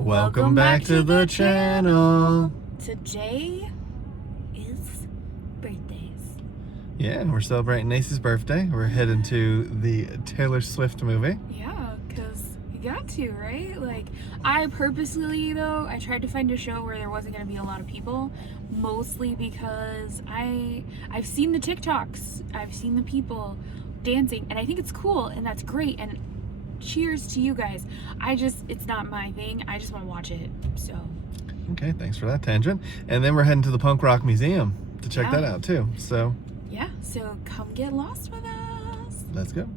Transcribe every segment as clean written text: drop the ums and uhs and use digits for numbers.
Welcome back to the channel. Today is birthdays. Yeah, we're celebrating Nacy's birthday. We're heading to the Taylor Swift movie. Yeah, because you got to, right? Like, I purposely, though, I tried to find a show where there wasn't going to be a lot of people, mostly because I've seen the TikToks, I've seen the people dancing, and I think it's cool, and that's great, and cheers to you guys. It's not my thing. I just want to watch it, so. Okay, thanks for that tangent. And then we're heading to the Punk Rock Museum to check that out too. So yeah, so come get lost with us. Let's go.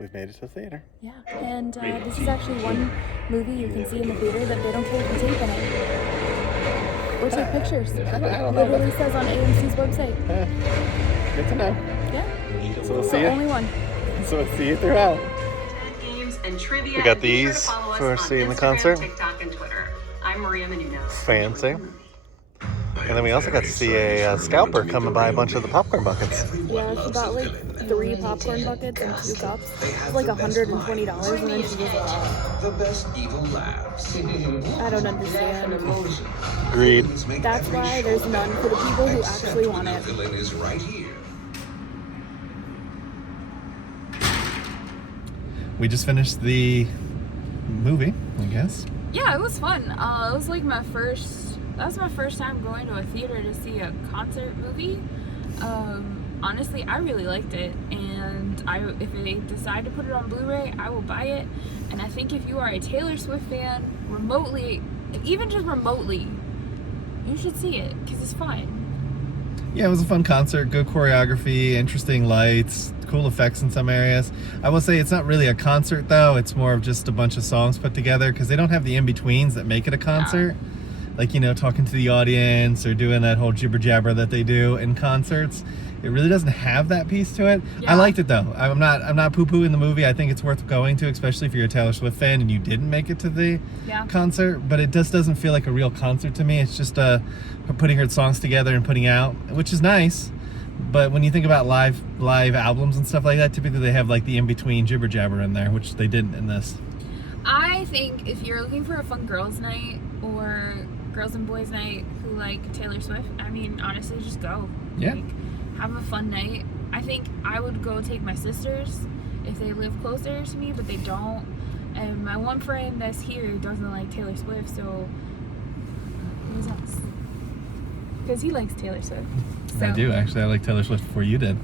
We've made it to the theater. Yeah, and this is actually one movie you can see in the theater that they don't carry the tape in it. Or take pictures. That literally says on AMC's website. Good to know. Yeah. So we'll It's see the you. only one. So we'll see you throughout. We got these for seeing the concert. TikTok and Twitter. I'm Maria Menounos. Fancy. And then we also got to see a scalper come and buy a bunch of the popcorn buckets. Yeah, she bought like 3 popcorn buckets and 2 cups. It's like $120, and then she was like, The best evil laughs. I don't understand. Agreed. That's why there's none for the people who actually want it. Villain is right here. We just finished the movie, I guess. Yeah, it was fun. It was like that was my first time going to a theater to see a concert movie. Honestly, I really liked it, and if they decide to put it on Blu-ray, I will buy it. And I think if you are a Taylor Swift fan, even just remotely, you should see it, because it's fun. Yeah, it was a fun concert, good choreography, interesting lights, cool effects in some areas. I will say it's not really a concert though, it's more of just a bunch of songs put together, because they don't have the in-betweens that make it a concert. Yeah. Like, you know, talking to the audience or doing that whole jibber jabber that they do in concerts. It really doesn't have that piece to it. Yeah. I liked it though. I'm not poo-pooing the movie. I think it's worth going to, especially if you're a Taylor Swift fan and you didn't make it to the concert. But it just doesn't feel like a real concert to me. It's just her putting her songs together and putting out, which is nice. But when you think about live albums and stuff like that, typically they have like the in-between jibber jabber in there, which they didn't in this. I think if you're looking for a fun girls' night or girls and boys' night who like Taylor Swift, I mean, honestly, just go. Yeah. Like, have a fun night. I think I would go take my sisters if they live closer to me, but they don't. And my one friend that's here doesn't like Taylor Swift, so who's us? Because he likes Taylor Swift. So I do, actually. I like Taylor Swift before you did.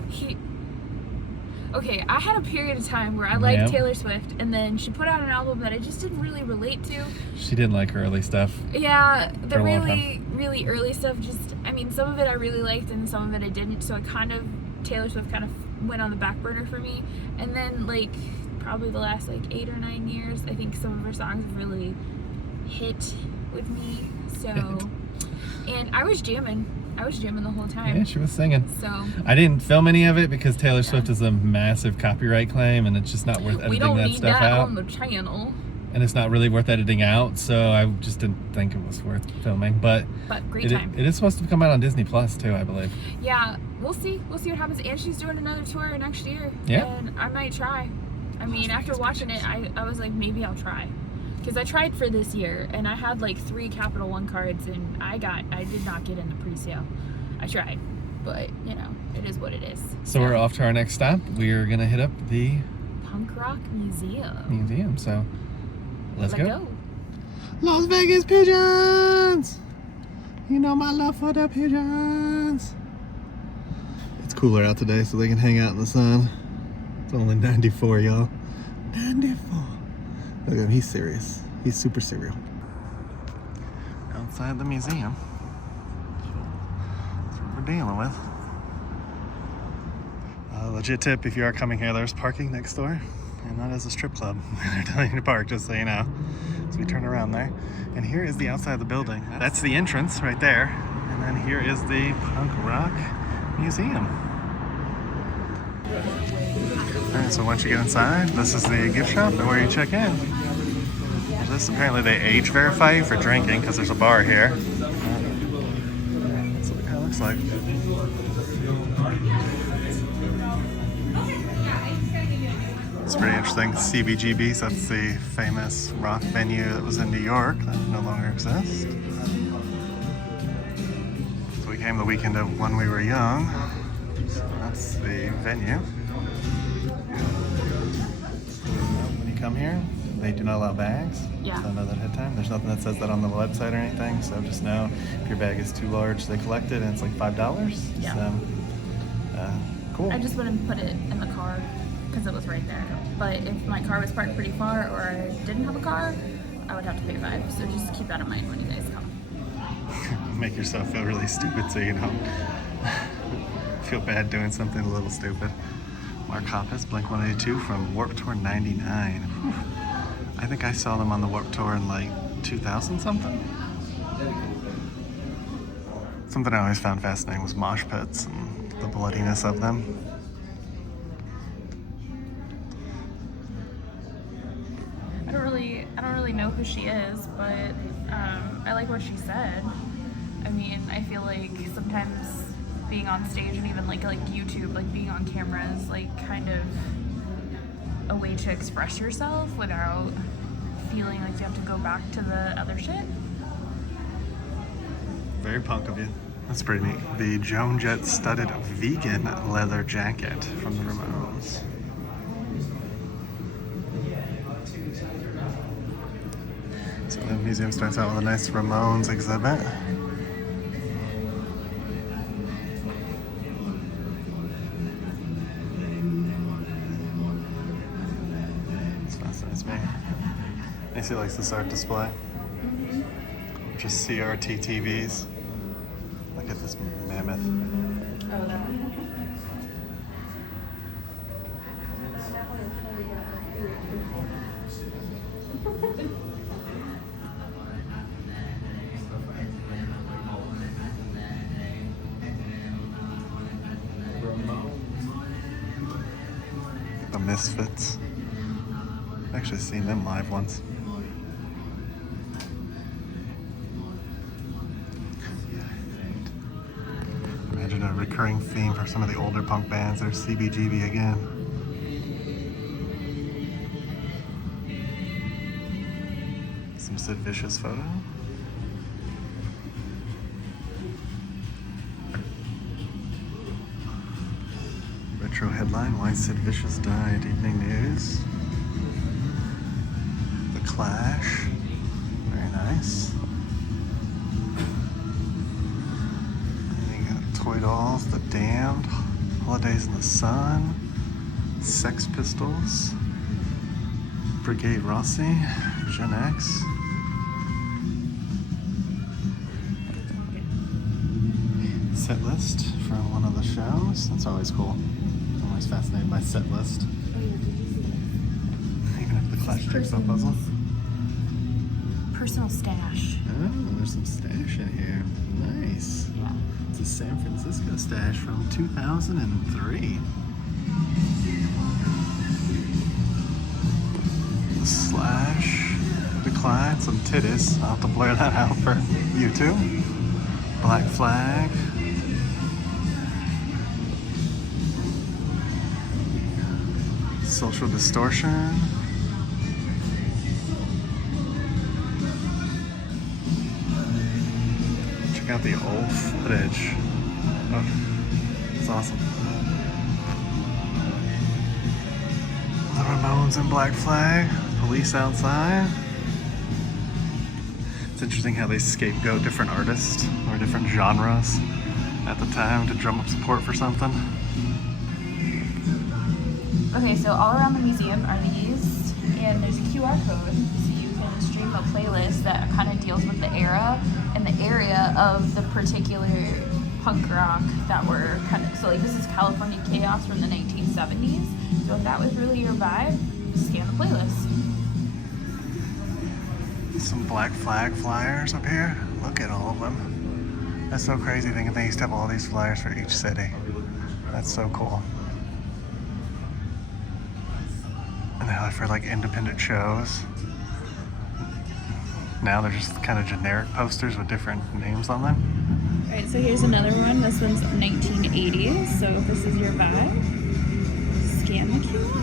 Okay, I had a period of time where I liked Taylor Swift, and then she put out an album that I just didn't really relate to. She didn't like her early stuff. Yeah, the really early stuff some of it I really liked and some of it I didn't, so Taylor Swift kind of went on the back burner for me. And then, like, probably the last, 8 or 9 years, I think some of her songs have really hit with me, so... And I was jamming the whole time. Yeah, she was singing. So I didn't film any of it because Taylor Swift is a massive copyright claim, and it's just not worth editing that stuff out. On the channel. And it's not really worth editing out, so I just didn't think it was worth filming. But great time. It is supposed to come out on Disney Plus too, I believe. Yeah, we'll see. We'll see what happens. And she's doing another tour next year. Yeah. And I might try. I mean, after watching it, I was like, maybe I'll try. Because I tried for this year, and I had 3 Capital One cards, and I did not get in the pre-sale. I tried, but it is what it is. So we're off to our next stop. We're gonna hit up the Punk Rock Museum. So let's go. Las Vegas pigeons. You know my love for the pigeons. It's cooler out today, so they can hang out in the sun. It's only 94, y'all. 94. Look at him, he's serious. He's super serial. Outside the museum. That's what we're dealing with. Legit tip, if you are coming here, there's parking next door. And that is a strip club. They're telling you to park, just so you know. So we turn around there. And here is the outside of the building. That's the entrance right there. And And here is the Punk Rock Museum. Alright, so once you get inside, this is the gift shop and where you check in. There's this, apparently they age verify you for drinking because there's a bar here. That's what it kind of looks like. It's pretty interesting. CBGB's, that's the famous rock venue that was in New York that no longer exists. So we came the weekend of when we were young. So that's the venue. When you come here, they do not allow bags. Yeah. So I know that ahead of time. There's nothing that says that on the website or anything. So just know if your bag is too large, they collect it and it's like $5. Yeah. So, cool. I just wouldn't put it in the car because it was right there. But if my car was parked pretty far or I didn't have a car, I would have to pay $5. So just keep that in mind when you guys come. Make yourself feel really stupid so you don't feel bad doing something a little stupid. Mark Hoppus, Blink-182 from Warped Tour 99. Whew. I think I saw them on the Warped Tour in like 2000 something. Something I always found fascinating was mosh pits and the bloodiness of them. I don't really know who she is, but I like what she said. I mean, I feel like sometimes being on stage and even like YouTube, like being on camera is like kind of a way to express yourself without feeling like you have to go back to the other shit. Very punk of you. That's pretty neat. The Joan Jett studded vegan leather jacket from the Ramones. So the museum starts out with a nice Ramones exhibit. This fascinates me. Nancy likes this art display. Just CRT TVs. Look at this mammoth. Oh, that one. The Misfits. I've actually seen them live once. Imagine a recurring theme for some of the older punk bands. There's CBGB again. Some Sid Vicious photo. Retro headline, Why Sid Vicious Died, Evening News. The Clash, very nice. Toy Dolls, The Damned, Holidays in the Sun, Sex Pistols, Brigade Rossi, Gen X. Set list from one of the shows. That's always cool. I'm always fascinated by set list. Even if the Clash Jigsaw puzzle. Personal stash. Oh, there's some stash in here. Nice. Yeah. It's a San Francisco stash from 2003. The Slash, Decline, some titties. I'll have to blur that out for YouTube. Black Flag. Social Distortion. Check out the old footage. Oh, it's awesome. The Ramones and Black Flag. Police Outside. It's interesting how they scapegoat different artists or different genres at the time to drum up support for something. Okay, so all around the museum are these, and there's a QR code, so you can stream a playlist that kind of deals with the era and the area of the particular punk rock that were kind of, so like this is California Chaos from the 1970s, so if that was really your vibe, scan the playlist. Some Black Flag flyers up here. Look at all of them. That's so crazy thinking they used to have all these flyers for each city. That's so cool. And now for like independent shows. Now they're just kind of generic posters with different names on them. Alright, so here's another one. This one's 1980s, so if this is your vibe, scan the QR.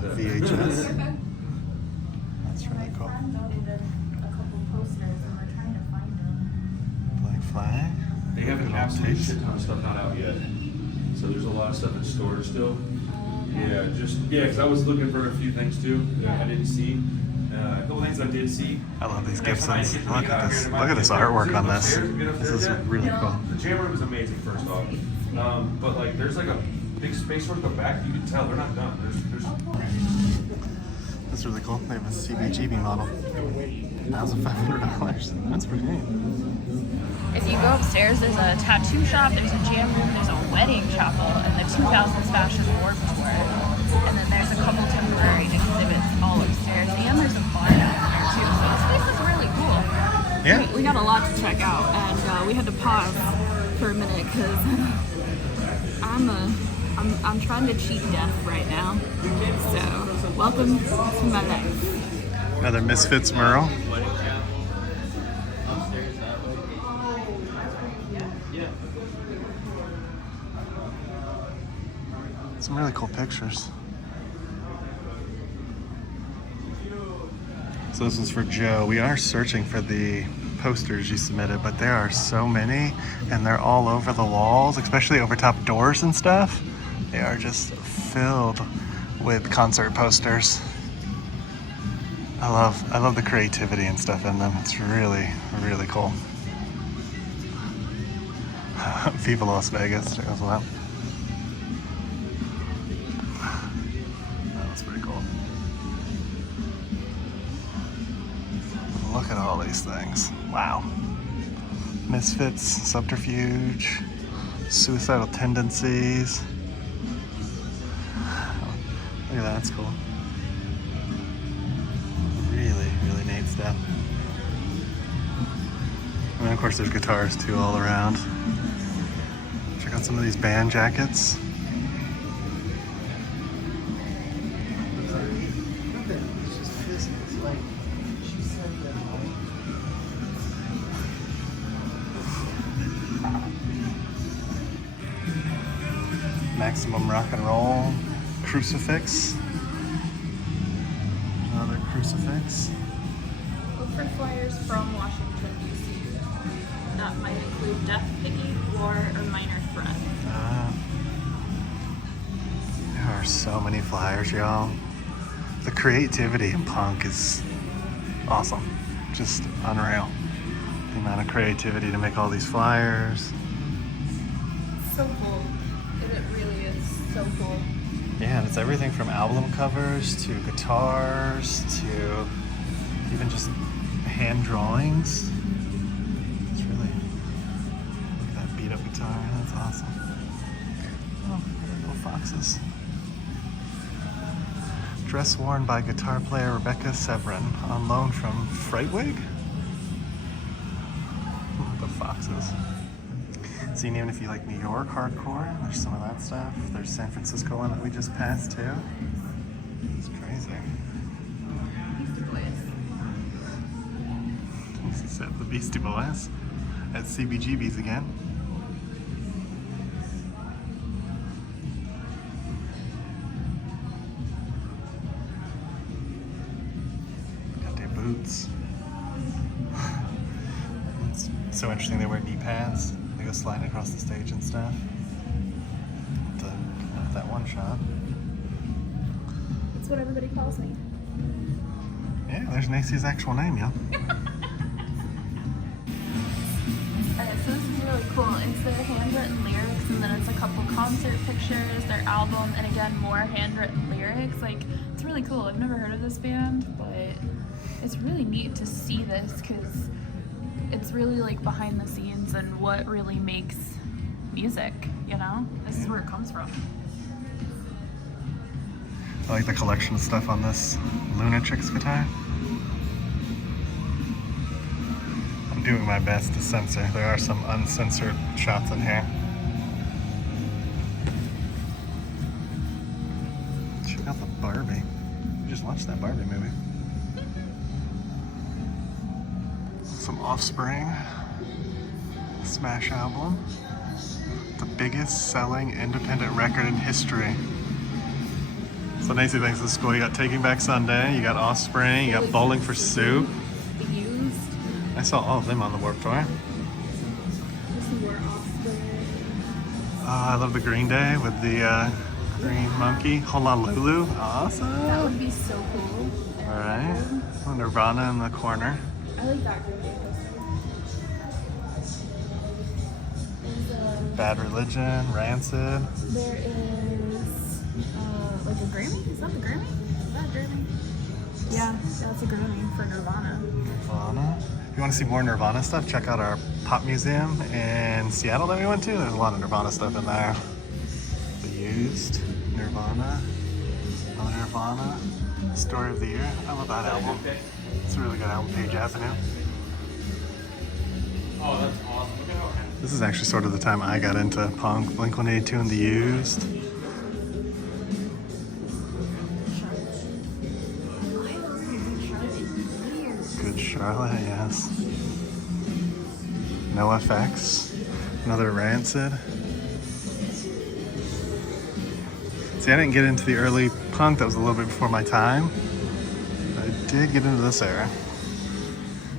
The VHS. That's really cool. Downloaded a couple posters and we're trying to find them. Black Flag. They have an absolute shit ton of stuff not out yet. So there's a lot of stuff in storage still. Yeah, because I was looking for a few things too that I didn't see. A couple things I did see. I love these Gibsons. Look at this. Look at this artwork on this. This is really cool. The jam room is amazing, first off. But like, there's like a big space work at the back. You can tell they're not done. There's That's really cool. They have a CBGB model. $1,500. That's pretty neat. If you go upstairs, there's a tattoo shop, there's a jam room, there's a wedding chapel, and the 2000s Fashion Warped Tour. And then there's a couple temporary exhibits all upstairs, and there's a bar down there too. So this place is really cool. Yeah. We got a lot to check out, and we had to pause for a minute because I'm trying to cheat death right now. So welcome to my life. Another Misfits mural. Some really cool pictures. So this is for Joe. We are searching for the posters you submitted, but there are so many and they're all over the walls, especially over top doors and stuff. They are just filled with concert posters. I love the creativity and stuff in them. It's really, really cool. Viva Las Vegas, check as well. That was pretty cool. Look at all these things. Wow. Misfits, Subterfuge, Suicidal Tendencies. Look at that, that's cool. Really, really neat stuff. And then of course there's guitars too all around. Check out some of these band jackets. Maximum Rock and Roll crucifix. Another crucifix. Look for flyers from Washington, D.C. That might include Death Piggy, War, or Minor Threat. There are so many flyers, y'all. The creativity in punk is awesome. Just unreal. The amount of creativity to make all these flyers. So cool. It really is so cool. Yeah, and it's everything from album covers to guitars to even just hand drawings. It's really, look at that beat up guitar, that's awesome. Oh, little foxes. Dress worn by guitar player Rebecca Severin on loan from Frightwig? The foxes. So even if you like New York hardcore, there's some of that stuff. There's San Francisco one that we just passed too. It's crazy. This is the Beastie Boys at CBGB's again. Got their boots. It's so interesting they wear knee pads. They go sliding across the stage and stuff. That one shot. That's what everybody calls me. Yeah, there's Nacy's actual name, yeah. Alright, so this is really cool. It's their handwritten lyrics, and then it's a couple concert pictures, their album, and again, more handwritten lyrics. Like, it's really cool. I've never heard of this band, but it's really neat to see this, because it's really like behind the scenes and what really makes music, you know? This is where it comes from. I like the collection of stuff on this Lunachix guitar. doing my best to censor. There are some uncensored shots in here. Check out the Barbie. We just watched that Barbie movie. Some Offspring. Smash album. The biggest selling independent record in history. So Nancy thinks this is cool. You got Taking Back Sunday, you got Offspring, you got Bowling for Soup. Used. I saw all of them on the Warped Tour. This is more Offspring. I love the Green Day with the green monkey. Honolulu, awesome. That would be so cool. All right, Nirvana in the corner. I like that Green Day poster. Bad Religion, Rancid. There is like a Grammy? Is that the Grammy? Is that a Grammy? Yeah, that's a Grammy for Nirvana. Nirvana. If you want to see more Nirvana stuff, check out our pop museum in Seattle that we went to. There's a lot of Nirvana stuff in there. The Used, Nirvana, another Nirvana, Story of the Year. I love that album. It's a really good album, Page Avenue. Oh, that's awesome. Look at how This is actually sort of the time I got into punk. Blink-182 and The Used. Good Charlotte, yes. NoFX, another Rancid. See, I didn't get into the early punk. That was a little bit before my time. But I did get into this era.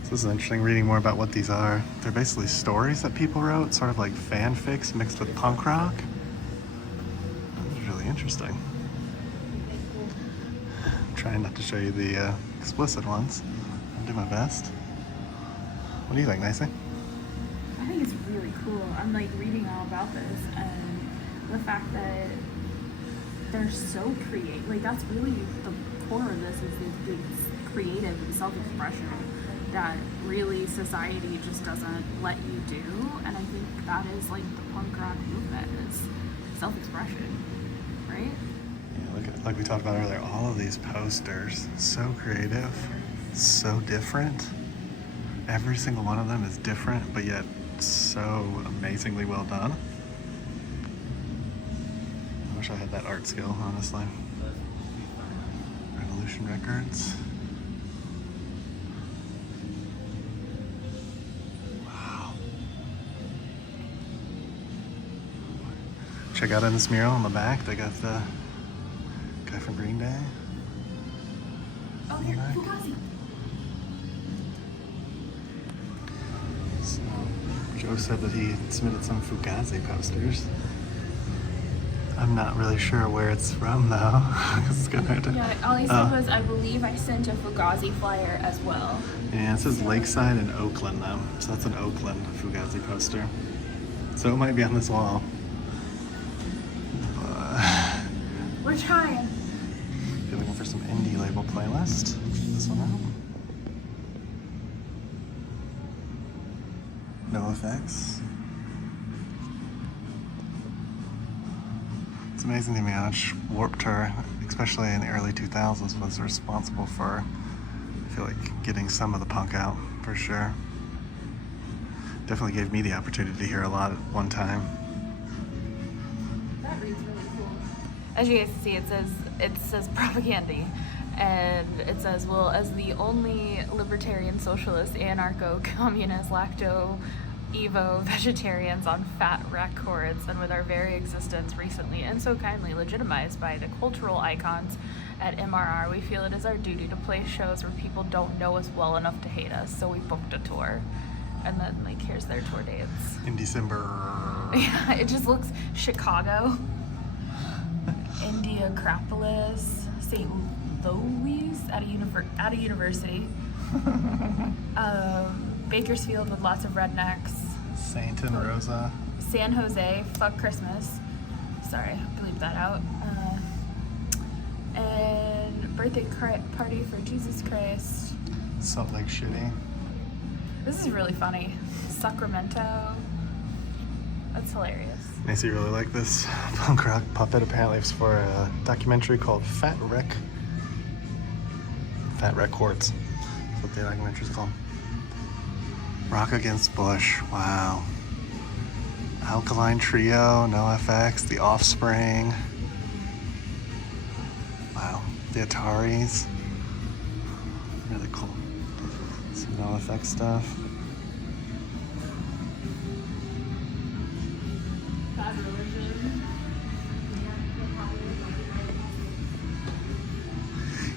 So this is interesting, reading more about what these are. They're basically stories that people wrote, sort of like fanfics mixed with punk rock. It's really interesting. I'm trying not to show you the explicit ones. I'll do my best. What do you think, Nancy? I think it's really cool. I'm like reading all about this and the fact that they're so creative. Like that's really the core of this is the creative and self-expression that really society just doesn't let you do. And I think that is like the punk rock movement is self-expression, right? Yeah, look at, like we talked about earlier, all of these posters, so creative, so different. Every single one of them is different, but yet so amazingly well done. I wish I had that art skill, honestly. Revolution Records. Wow. Check out in this mural on the back, they got the guy from Green Day. Oh, here, Fugazi. So, Joe said that he submitted some Fugazi posters. I'm not really sure where it's from though. It's gonna Yeah, all he said was, I believe I sent a Fugazi flyer as well. Yeah, it says Lakeside in Oakland though. So that's an Oakland Fugazi poster. So it might be on this wall. We're trying. If you're looking for some indie label playlist, check this one out. NoFX. It's amazing to me how much Warped Tour, especially in the early 2000s, was responsible for, I feel like, getting some of the punk out, for sure. Definitely gave me the opportunity to hear a lot at one time. That reads really cool. As you guys can see, it says propaganda, and it says, well, as the only libertarian, socialist, anarcho-communist, lacto-evo vegetarians on fat records, and with our very existence recently and so kindly legitimized by the cultural icons at MRR, we feel it is our duty to play shows where people don't know us well enough to hate us, so we booked a tour. And then, like, here's their tour dates. In December. Yeah, it just looks Chicago, Indianapolis, St. Louis at a university, Bakersfield with lots of rednecks, Santa Rosa. San Jose, fuck Christmas. Sorry, bleep that out. And birthday party for Jesus Christ. Salt Lake City. This is really funny. Sacramento. That's hilarious. Nancy really liked this punk rock puppet. Apparently it's for a documentary called Fat Records. That's what the documentary's called. Rock Against Bush, wow. Alkaline Trio, NoFX, The Offspring. Wow, the Ataris. Really cool. Some NoFX stuff. Bad Religion.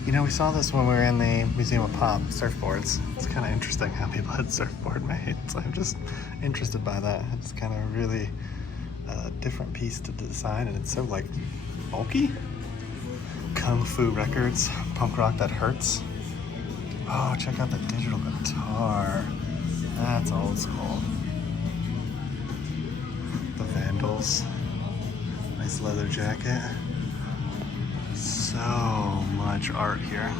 You know, we saw this when we were in the Museum of Pop, surfboards. It's kind of interesting how people had surfboard made. So I'm just interested by that. It's kind of really a different piece to design, and it's so like bulky. Kung Fu Records, punk rock that hurts. Oh, check out the digital guitar. That's old school. The Vandals. Nice leather jacket. So much art here.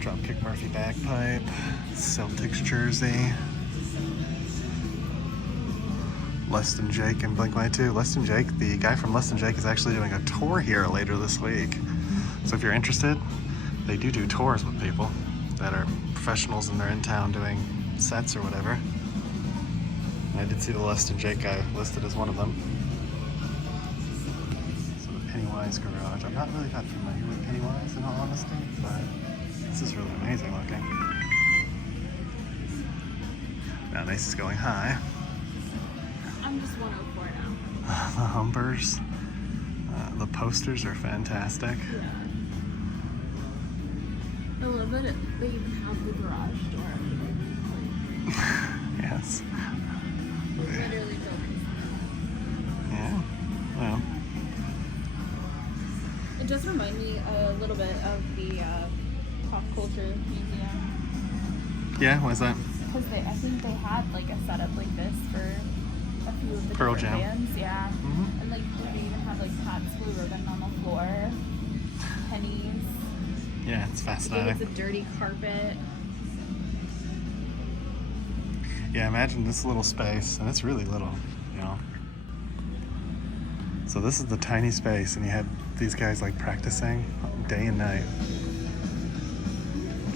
Dropkick Murphy bagpipe, Celtics jersey. Less Than Jake and Blink-182. Less Than Jake, the guy from Less Than Jake is actually doing a tour here later this week. So if you're interested, they do tours with people that are professionals and they're in town doing sets or whatever. And I did see the Less Than Jake guy listed as one of them. Pennywise Garage. I'm not really that familiar with Pennywise in all honesty, but this is really amazing looking. Now Nice is going high. I'm just 104 now. The Humpers. The posters are fantastic. Yeah. I love it. They even have the garage door. Yes. Literally building. Yeah. Well. It does remind me a little bit of the Pop Culture Museum. Yeah, why is that? Because I think they had like a setup like this for a few of the Pearl different Jam. bands. Yeah. Mhm. And like they even have like Pat's Blue Ribbon on the floor. Pennies. Yeah, it's It's fascinating. a dirty carpet. Yeah, imagine this little space, and it's really little, you know. So this is the tiny space, and you had these guys like practicing day and night.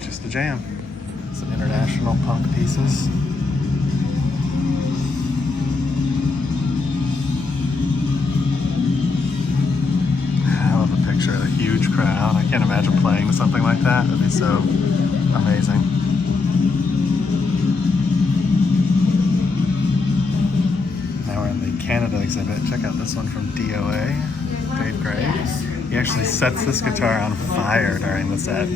Just a jam. Some international punk pieces. I love the picture, the huge crowd. I can't imagine playing to something like that. It'd be so amazing. Now we're in the Canada exhibit. Check out this one from DOA, Dave Graves. He actually sets this guitar on fire during the set.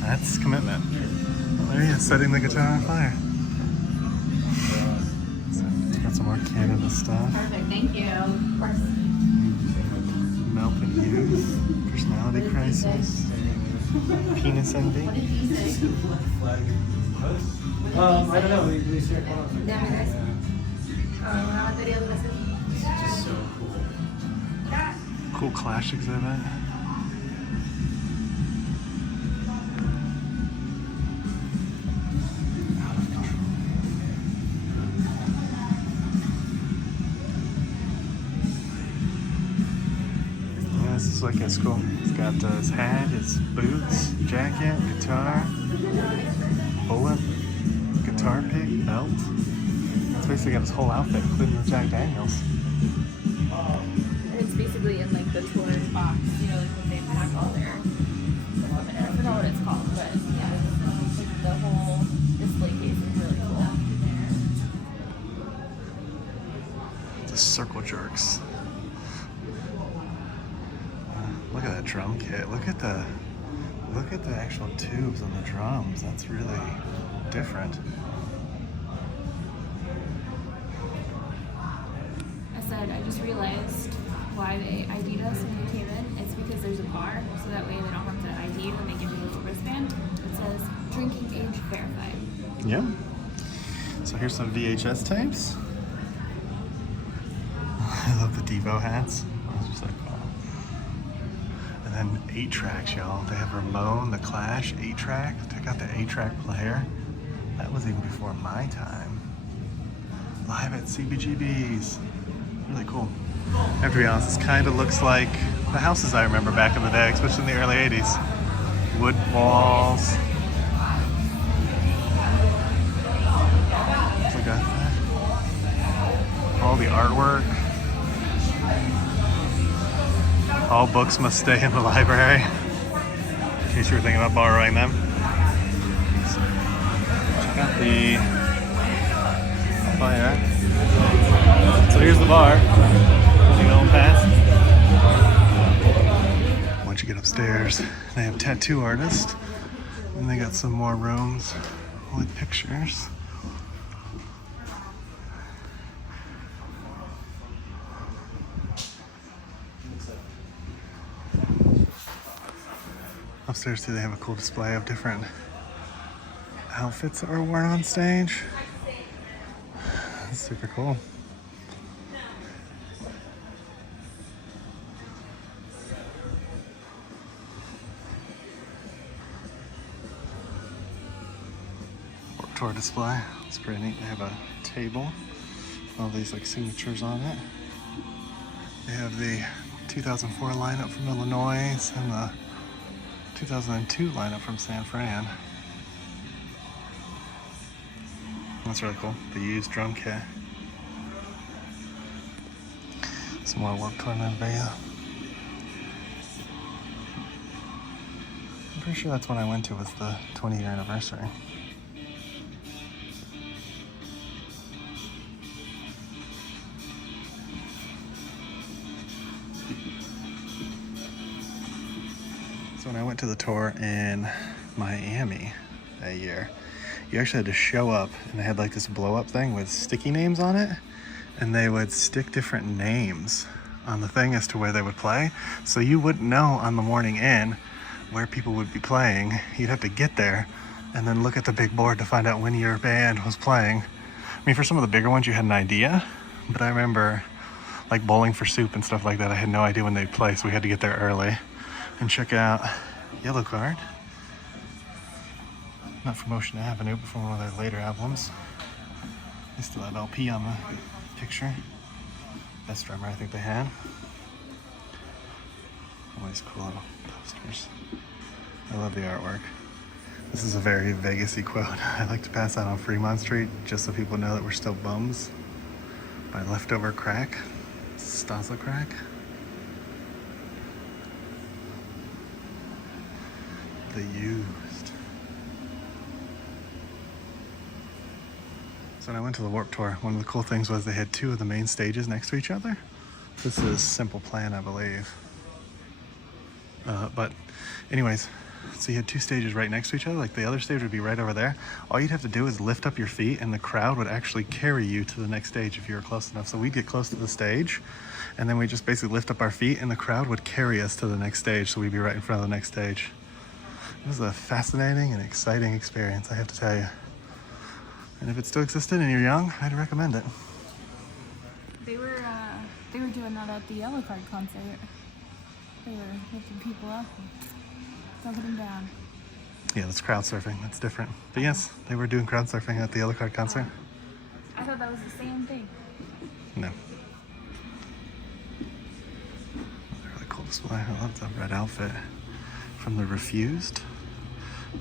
That's commitment. Well, there he is, setting the guitar on fire. So, got some more Canada stuff. Perfect, thank you. Melvin Youth, Personality Crisis, Penis Envy. I don't know. We start Just so cool. Cool Clash exhibit. Yeah, this is like it's cool. He's got his hat, his boots, jacket, guitar, bullet, guitar pick, belt. It's basically got his whole outfit, including the Jack Daniels. It's basically in like the tour box, you know, like when they pack all their equipment. I forgot what it's called, but yeah, like the whole display case is really cool. The Circle Jerks. Look at that drum kit. Look at the actual tubes on the drums. That's really different. I just realized why they ID'd us when we came in. It's because there's a bar, so that way they don't have to ID when they give you a little wristband. It says drinking age verified. Yeah. So here's some VHS tapes. I love the Devo hats. Those are so cool. And then 8-tracks, y'all. They have Ramone, The Clash, 8-track. Check out the 8-track player. That was even before my time. Live at CBGB's. Really cool. I have to be honest, this kind of looks like the houses I remember back in the day, especially in the early 80s. Wood walls. the artwork. All books must stay in the library, in case you were thinking about borrowing them. Check out the fire. So here's the bar. You going past? Once you get upstairs, they have tattoo artists, and they got some more rooms with pictures. Upstairs too, they have a cool display of different outfits that were worn on stage. That's super cool. Warped Tour display. It's pretty neat. They have a table, all these like signatures on it. They have the 2004 lineup from Illinois and the 2002 lineup from San Fran. That's really cool. The used drum kit. Some more Warped Tour memorabilia. I'm pretty sure that's when I went to, was the 20-year anniversary. So when I went to the tour in Miami that year, you actually had to show up, and they had like this blow up thing with sticky names on it, and they would stick different names on the thing as to where they would play. So you wouldn't know on the morning in where people would be playing. You'd have to get there and then look at the big board to find out when your band was playing. I mean, for some of the bigger ones, you had an idea, but I remember like Bowling for Soup and stuff like that, I had no idea when they'd play, so we had to get there early and check out Yellow Card. Not from Ocean Avenue, but from one of their later albums. They still have LP on the picture. Best drummer I think they had. All these cool little posters. I love the artwork. This is a very Vegas-y quote I like to pass out on Fremont Street, just so people know that we're still bums. By Leftover Crack. Stazza Crack. The Used. So when I went to the Warped Tour, one of the cool things was they had two of the main stages next to each other. This is Simple Plan, I believe. But anyways, so you had two stages right next to each other. Like the other stage would be right over there. All you'd have to do is lift up your feet, and the crowd would actually carry you to the next stage if you were close enough. So we'd get close to the stage, and then we just basically lift up our feet, and the crowd would carry us to the next stage. So we'd be right in front of the next stage. It was a fascinating and exciting experience, I have to tell you. And if it still existed and you're young, I'd recommend it. They were doing that at the Yellow Card concert. They were lifting people up and dumping them down. Yeah, that's crowd surfing. That's different. But yes, they were doing crowd surfing at the Yellow Card concert. I thought that was the same thing. No. Really cool display. I love the red outfit from the Refused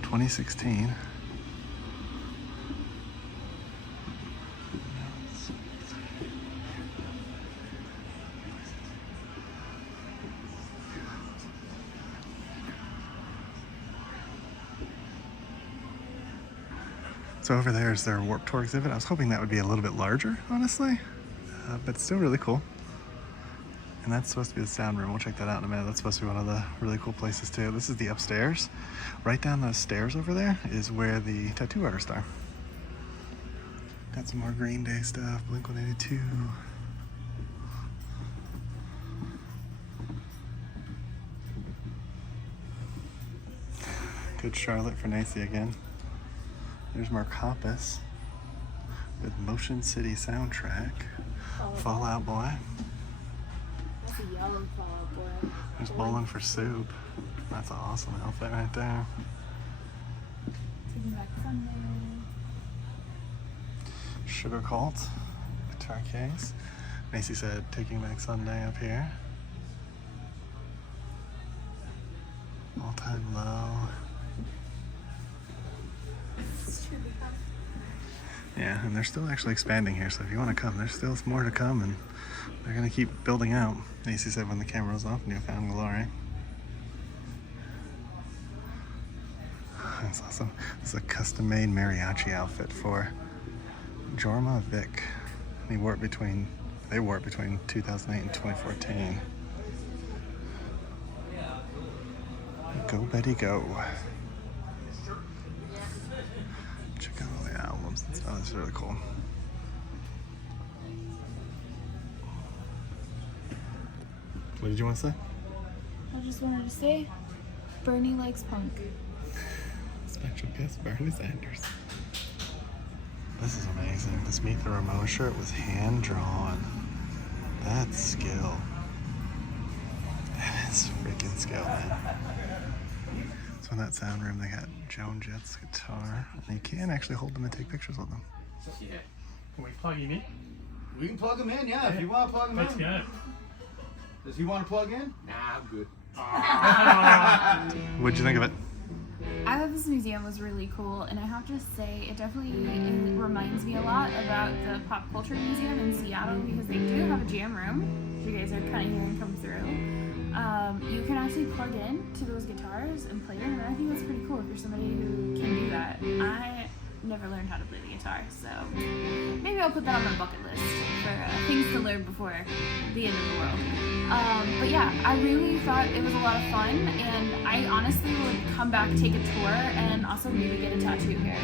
2016. So over there is their Warped Tour exhibit. I was hoping that would be a little bit larger, honestly, but still really cool. And that's supposed to be the sound room. We'll check that out in a minute. That's supposed to be one of the really cool places too. This is the upstairs. Right down those stairs over there is where the tattoo artists are. Got some more Green Day stuff, Blink-182. Good Charlotte for Nacy again. There's Mark Hoppus with Motion City soundtrack. Fall Out Boy. That's a yellow Fall Out Boy. There's Bowling for Soup. That's an awesome outfit right there. Taking Back Sunday. Sugar Cult guitar case. Nacy said Taking Back Sunday up here. All Time Low. Yeah, and they're still actually expanding here, so if you want to come, there's still more to come, and they're going to keep building out. Macy said when the camera was off, newfound glory. That's awesome. This is a custom-made mariachi outfit for Jorma Vic. They wore it between 2008 and 2014. Go Betty go. Check out all the albums and stuff. It's really cool. What did you want to say? I just wanted to say, Bernie likes punk. Special guest Bernie Sanders. This is amazing. This Meet the Ramones shirt was hand drawn. That's skill. That is freaking skill, man. So in that sound room, they got Joan Jett's guitar, and you can actually hold them and take pictures with them. Yeah. Can we plug him in? We can plug them in, yeah, if you want to plug them Let's in. go. Does he want to plug in? Nah, I'm good. What'd you think of it? I thought this museum was really cool, and I have to say it definitely reminds me a lot about the Pop Culture Museum in Seattle, because they do have a jam room, which you guys are kind of hearing come through. You can actually plug in to those guitars and play them, and I think that's pretty cool if you're somebody who can do that. I never learned how to play the guitar, so maybe I'll put that on my bucket list for things to learn before the end of the world. But yeah, I really thought it was a lot of fun, and I honestly would come back, take a tour, and also maybe get a tattoo here.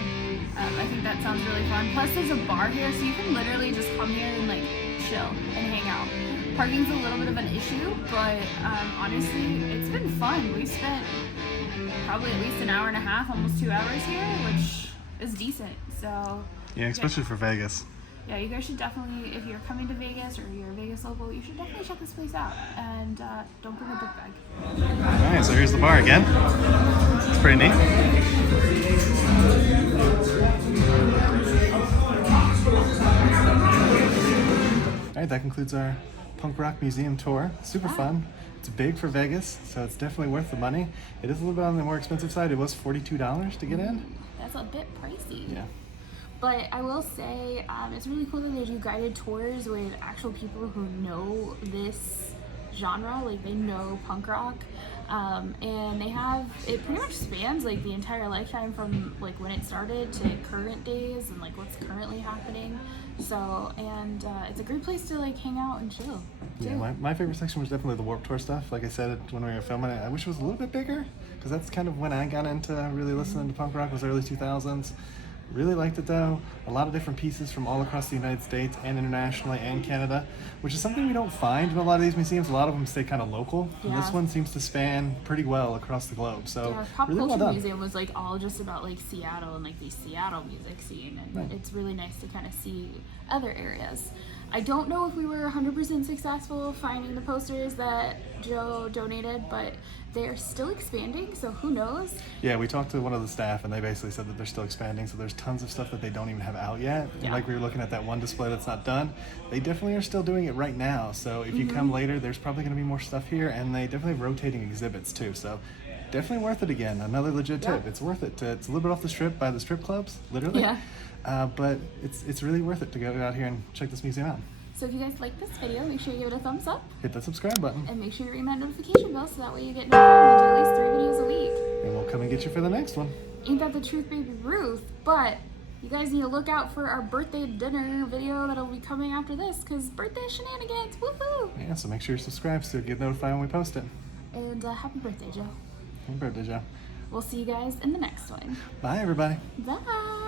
I think that sounds really fun. Plus there's a bar here, so you can literally just come here and like chill and hang out. Parking's a little bit of an issue, but honestly, it's been fun. We spent probably at least an hour and a half, almost 2 hours here, which is decent. So Yeah, especially for Vegas. yeah, you guys should definitely, if you're coming to Vegas or you're a Vegas local, you should definitely check this place out. And don't bring a book bag. Alright, so here's the bar again. It's pretty neat. Alright, that concludes our punk rock museum tour. Super fun. It's big for Vegas, so it's definitely worth the money. It is a little bit on the more expensive side. It was $42 to get in. That's a bit pricey. Yeah. But I will say, it's really cool that they do guided tours with actual people who know this genre, like they know punk rock. And they have, it pretty much spans like the entire lifetime from like when it started to current days and like what's currently happening. So, and it's a great place to like hang out and chill. Yeah, my favorite section was definitely the Warped Tour stuff. Like I said when we were filming it, I wish it was a little bit bigger, because that's kind of when I got into really listening to punk rock, was early 2000s. Really liked it though. A lot of different pieces from all across the United States and internationally and Canada, which is something we don't find in a lot of these museums. A lot of them stay kind of local. And this one seems to span pretty well across the globe. So yeah, Pop really Culture well done. Museum was like all just about like Seattle and like the Seattle music scene, and it's really nice to kind of see other areas. I don't know if we were 100% successful finding the posters that Joe donated, but they're still expanding, so who knows? Yeah, we talked to one of the staff and they basically said that they're still expanding, so there's tons of stuff that they don't even have out yet. And like we were looking at that one display that's not done, they definitely are still doing it right now. So if you come later, there's probably going to be more stuff here, and they definitely have rotating exhibits too. So definitely worth it again. Another legit tip. It's worth it. It's a little bit off the strip by the strip clubs, literally. Yeah. But it's really worth it to go out here and check this museum out. So if you guys like this video, make sure you give it a thumbs up. Hit that subscribe button. And make sure you ring that notification bell so that way you get notified when we do at least 3 videos a week. And we'll come and get you for the next one. Ain't that the truth, baby Ruth? But you guys need to look out for our birthday dinner video that'll be coming after this, because birthday shenanigans, woohoo! Yeah, so make sure you're subscribed so you get notified when we post it. And happy birthday, Joe. Happy birthday, Joe. We'll see you guys in the next one. Bye, everybody. Bye!